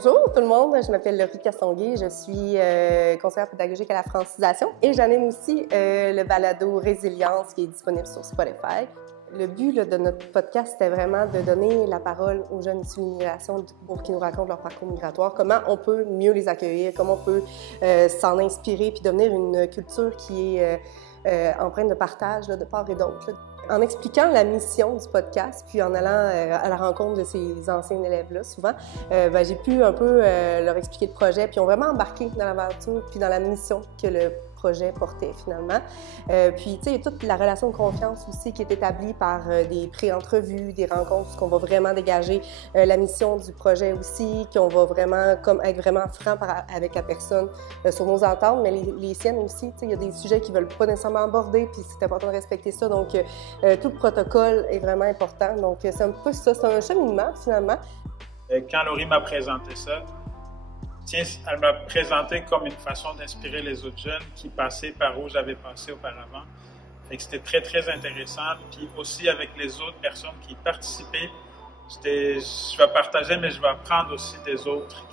Bonjour tout le monde, je m'appelle Laurie Castonguay, je suis conseillère pédagogique à la francisation et j'anime aussi le balado Résilience qui est disponible sur Spotify. Le but de notre podcast, c'était vraiment de donner la parole aux jeunes issus de l'immigration pour qu'ils nous racontent leur parcours migratoire, comment on peut mieux les accueillir, comment on peut s'en inspirer puis devenir une culture qui est empreinte de partage de part et d'autre. En expliquant la mission du podcast, puis en allant à la rencontre de ces anciens élèves-là, souvent, j'ai pu un peu leur expliquer le projet, puis ils ont vraiment embarqué dans l'aventure, puis dans la mission que le projet portait finalement. Puis, tu sais, il y a toute la relation de confiance aussi qui est établie par des pré-entrevues, des rencontres, qu'on va vraiment dégager la mission du projet aussi, qu'on va vraiment comme être vraiment franc avec la personne sur nos ententes, mais les siennes aussi. Tu sais, il y a des sujets qui veulent pas nécessairement aborder, puis c'est important de respecter ça. Donc, tout le protocole est vraiment important. Donc, c'est un peu ça. C'est un cheminement finalement. Quand Laurie m'a présenté ça, elle m'a présenté comme une façon d'inspirer les autres jeunes qui passaient par où j'avais passé auparavant. Fait que c'était très, très intéressant. Puis aussi avec les autres personnes qui participaient, je vais partager, mais je vais apprendre aussi des autres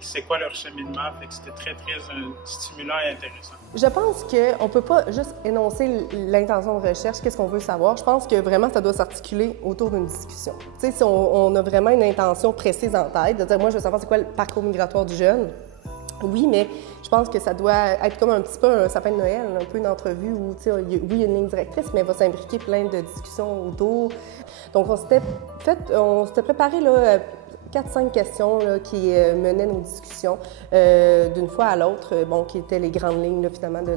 c'est quoi leur cheminement. Fait que c'était très, très stimulant et intéressant. Je pense qu'on ne peut pas juste énoncer l'intention de recherche, qu'est-ce qu'on veut savoir. Je pense que vraiment, ça doit s'articuler autour d'une discussion. Tu sais, si on a vraiment une intention précise en tête, de dire, moi, je veux savoir c'est quoi le parcours migratoire du jeune. Oui, mais je pense que ça doit être comme un petit peu un sapin de Noël, un peu une entrevue où, tu sais, oui, il y a une ligne directrice, mais il va s'imbriquer plein de discussions autour. Donc, on s'était préparé, là, 4-5 questions là, qui menaient nos discussions d'une fois à l'autre, qui étaient les grandes lignes là, finalement de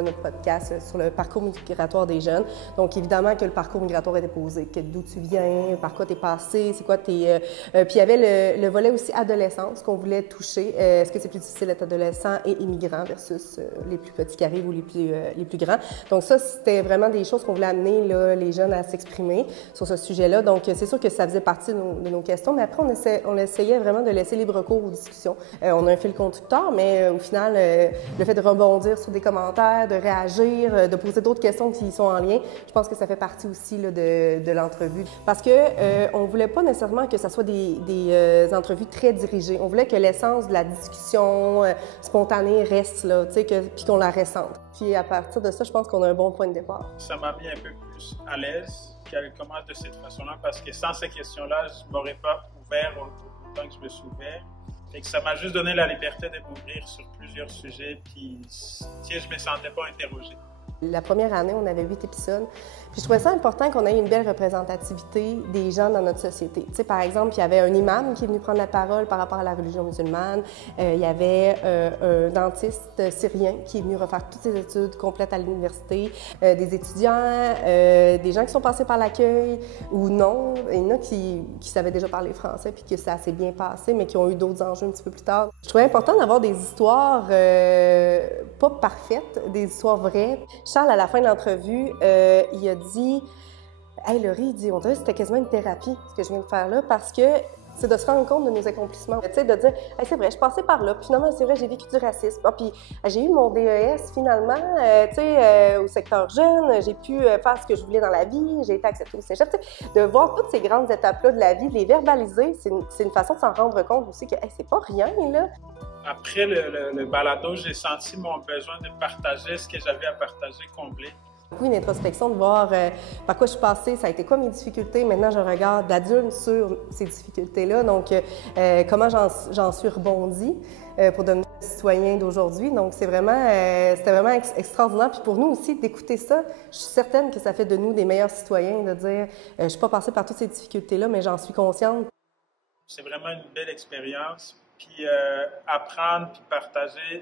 notre podcast sur le parcours migratoire des jeunes. Donc évidemment que le parcours migratoire était posé, d'où tu viens, par quoi tu es passé, c'est quoi tes... Puis il y avait le volet aussi adolescence qu'on voulait toucher. Est-ce que c'est plus difficile d'être adolescent et immigrant versus les plus petits qui arrivent ou les plus grands? Donc ça, c'était vraiment des choses qu'on voulait amener là, les jeunes à s'exprimer sur ce sujet-là. Donc c'est sûr que ça faisait partie de nos questions, mais après on essayait vraiment de laisser libre cours aux discussions. On a un fil conducteur, mais au final, le fait de rebondir sur des commentaires, de réagir, de poser d'autres questions qui sont en lien, je pense que ça fait partie aussi là, de l'entrevue. Parce que on voulait pas nécessairement que ça soit des entrevues très dirigées. On voulait que l'essence de la discussion spontanée reste là, tu sais, puis qu'on la ressente. Puis à partir de ça, je pense qu'on a un bon point de départ. Ça m'a mis un peu plus à l'aise qu'elle commence de cette façon-là, parce que sans ces questions-là, je m'aurais pas ouvert autant que je me suis ouvert. Fait que ça m'a juste donné la liberté de m'ouvrir sur plusieurs sujets, puis je me sentais pas interrogé. La première année, on avait 8 épisodes. Puis je trouvais ça important qu'on ait une belle représentativité des gens dans notre société. Tu sais, par exemple, il y avait un imam qui est venu prendre la parole par rapport à la religion musulmane. Il y avait un dentiste syrien qui est venu refaire toutes ses études complètes à l'université. Des étudiants, des gens qui sont passés par l'accueil ou non. Il y en a qui savaient déjà parler français puis que ça s'est bien passé, mais qui ont eu d'autres enjeux un petit peu plus tard. Je trouvais important d'avoir des histoires pas parfaites, des histoires vraies. Charles, à la fin de l'entrevue, il a dit « Hey, Laurie, il dit, on dirait que c'était quasiment une thérapie, ce que je viens de faire là, parce que c'est de se rendre compte de nos accomplissements. Tu sais, de dire « Hey, c'est vrai, je passais par là, puis finalement, c'est vrai, j'ai vécu du racisme. Ah, puis j'ai eu mon DES, finalement, tu sais, au secteur jeune, j'ai pu faire ce que je voulais dans la vie, j'ai été acceptée au cégep. » Tu sais, de voir toutes ces grandes étapes-là de la vie, de les verbaliser, c'est une façon de s'en rendre compte aussi que hey, c'est pas rien, là. Après le balado, j'ai senti mon besoin de partager ce que j'avais à partager comblé. Oui, une introspection de voir par quoi je suis passée, ça a été quoi mes difficultés. Maintenant, je regarde d'adulte sur ces difficultés-là. Donc, comment j'en suis rebondie pour devenir citoyen d'aujourd'hui. Donc, c'était vraiment extraordinaire. Puis pour nous aussi, d'écouter ça, je suis certaine que ça fait de nous des meilleurs citoyens, de dire je suis pas passée par toutes ces difficultés-là, mais j'en suis consciente. C'est vraiment une belle expérience. Puis apprendre, puis partager,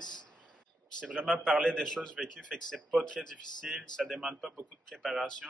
c'est vraiment parler des choses vécues, fait que c'est pas très difficile, ça demande pas beaucoup de préparation.